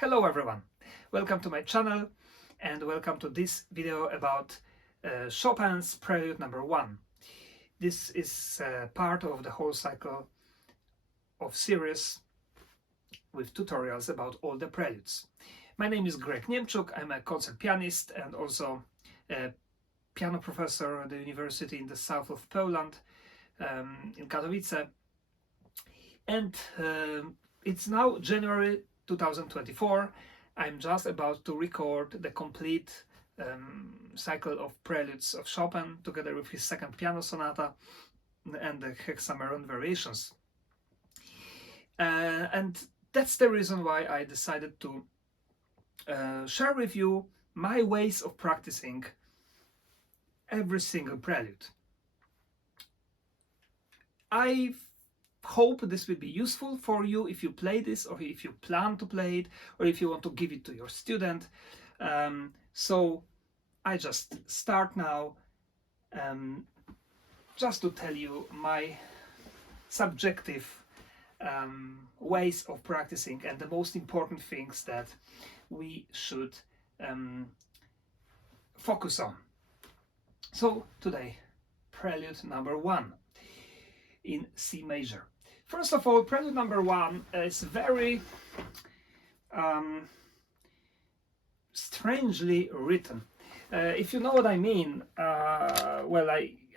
Hello everyone, welcome to my channel and welcome to this video about Chopin's Prelude number 1. This is part of the whole cycle of series with tutorials about all the preludes. My name is Niemczuk, I'm a concert pianist and also a piano professor at the university in the south of Poland, in Katowice. And it's now January 2024. I'm just about to record the complete cycle of preludes of Chopin together with his second piano sonata and the Hexameron variations. And that's the reason why I decided to share with you my ways of practicing every single prelude. I hope this will be useful for you if you play this, or if you plan to play it, or if you want to give it to your student. So I just start now just to tell you my subjective ways of practicing and the most important things that we should focus on. So today, Prelude number 1 in C major. First of all, Prelude number 1 is very strangely written. If you know what I mean, well,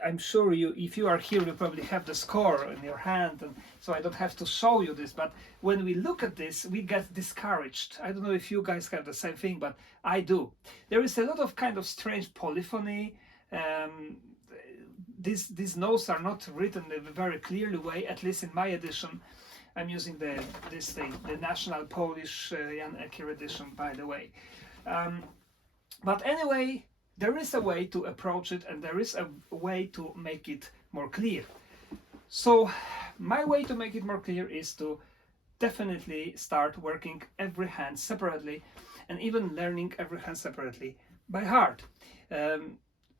I'm sure if you are here, you probably have the score in your hand, and so I don't have to show you this, but when we look at this, we get discouraged. I don't know if you guys have the same thing, but I do. There is a lot of kind of strange polyphony. These notes are not written in a very clearly way, at least in my edition. I'm using the National Polish Jan Ekier edition, by the way. But anyway, there is a way to approach it, and there is a way to make it more clear. So my way to make it more clear is to definitely start working every hand separately, and even learning every hand separately by heart.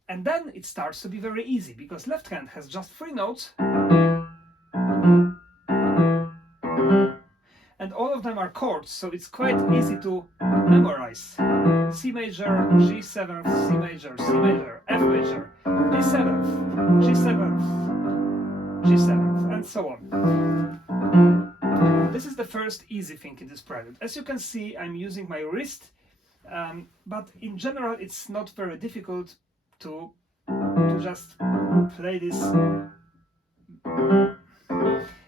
And then it starts to be very easy, because left hand has just 3 notes, and all of them are chords, so it's quite easy to memorize. C major, G7, C major, C major, F major, D7, G7, G7, and so on. This is the first easy thing in this prelude. As you can see, I'm using my wrist, but in general it's not very difficult to just play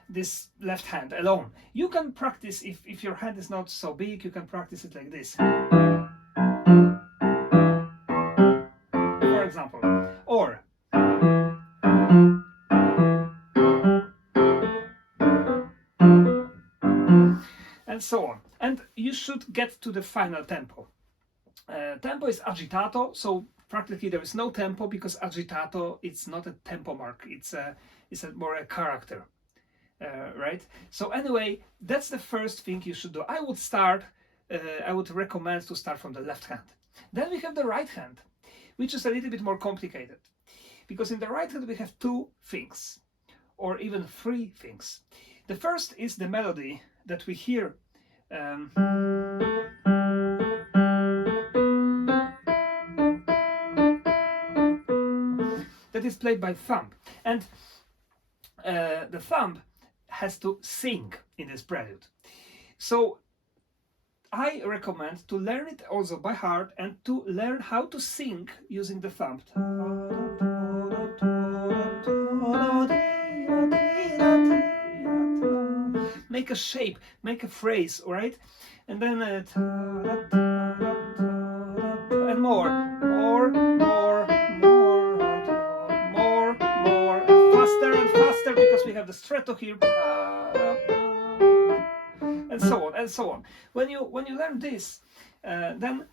this left hand alone. You can practice, if your hand is not so big, you can practice it like this, for example, or and so on. And you should get to the final tempo. Tempo is agitato, so practically there is no tempo, because agitato, it's not a tempo mark, it's more a character, right? So anyway, that's the first thing you should do. I would recommend to start from the left hand. Then we have the right hand, which is a little bit more complicated, because in the right hand we have 2 things, or even 3 things. The first is the melody that we hear that is played by thumb, and the thumb has to sing in this prelude. So I recommend to learn it also by heart, and to learn how to sing using the thumb. Make a shape, make a phrase, all right? And then and more, and faster, because we have the stretto here, and so on and so on. When you learn this, then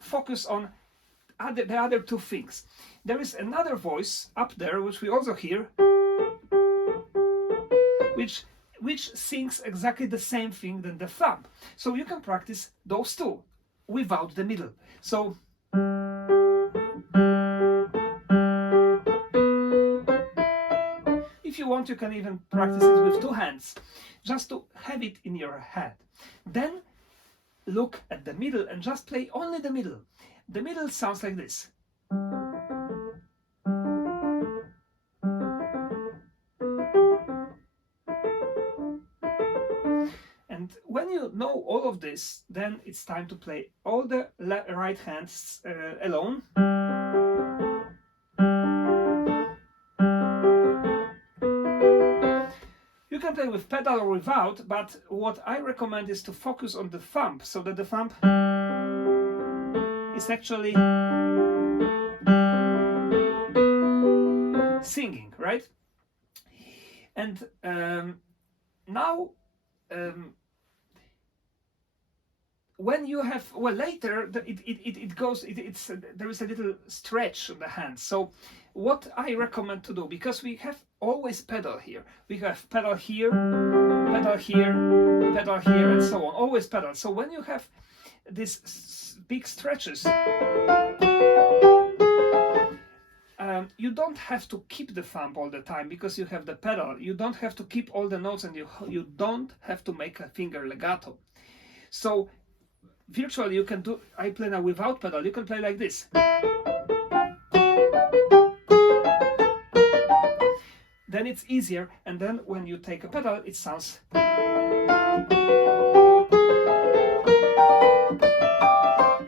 focus on the other 2 things. There is another voice up there which we also hear, which sings exactly the same thing than the thumb. So you can practice those 2 without the middle. So if you want, you can even practice it with 2 hands, just to have it in your head. Then look at the middle and just play only the middle. The middle sounds like this. And when you know all of this, then it's time to play all the right hands alone. You can play with pedal or without, but what I recommend is to focus on the thumb, so that the thumb is actually singing, right? And now when you have, well, later it goes, there is a little stretch on the hand. So what I recommend to do, because we have always pedal here, we have pedal here, pedal here, pedal here, and so on, always pedal. So when you have these big stretches, you don't have to keep the thumb all the time because you have the pedal. You don't have to keep all the notes, and you don't have to make a finger legato. So virtually you can do, I play now without pedal, you can play like this. Then it's easier, and then when you take a pedal, it sounds.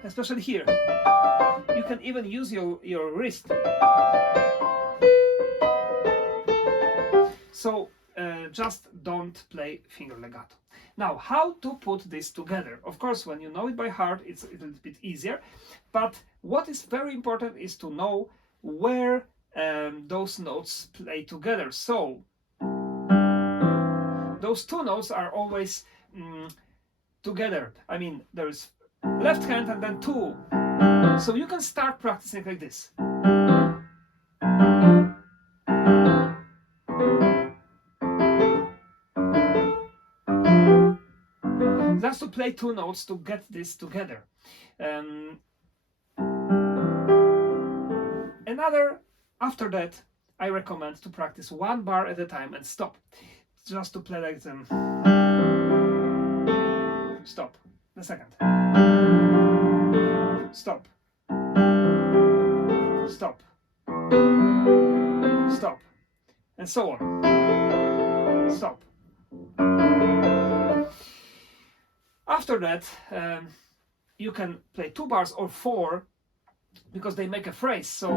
Especially here. You can even use your wrist. So just don't play finger legato. Now, how to put this together? Of course, when you know it by heart, it's a little bit easier. But what is very important is to know where those notes play together. So those two notes are always together. I mean, there's left hand and then two. So you can start practicing like this. Just to play two notes to get this together. After that, I recommend to practice one bar at a time and stop. Just to play like them. Stop. The second. Stop. Stop. Stop. And so on. Stop. After that, you can play two bars or four, because they make a phrase. So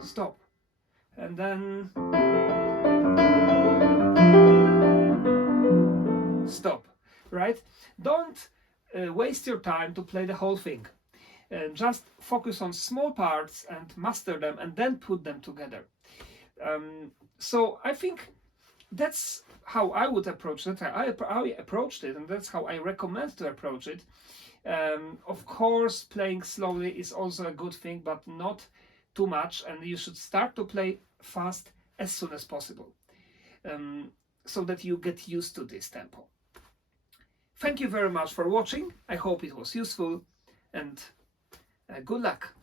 stop, and then stop, right? Don't waste your time to play the whole thing. Just focus on small parts and master them, and then put them together. So I think that's how I would approach it. I approached it, and that's how I recommend to approach it. Of course, playing slowly is also a good thing, but not too much, and you should start to play fast as soon as possible, so that you get used to this tempo. Thank you very much for watching. I hope it was useful, and good luck.